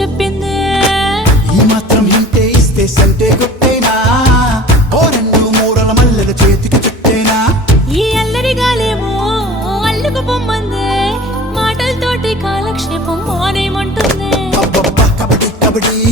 చెప్పిందే. ఈ మాత్రం ఇంటే ఇస్తే సంటే కొట్టేనా, ఓ రెండు మూరల మల్లెల చేతికి చుట్టేనా. ఈ అల్లరి గాలేమో అల్లుకు పొమ్మందే, మాటలతోటి కాలక్షేపం మానేమంటుందే. కబడ్డీ కబడ్డీ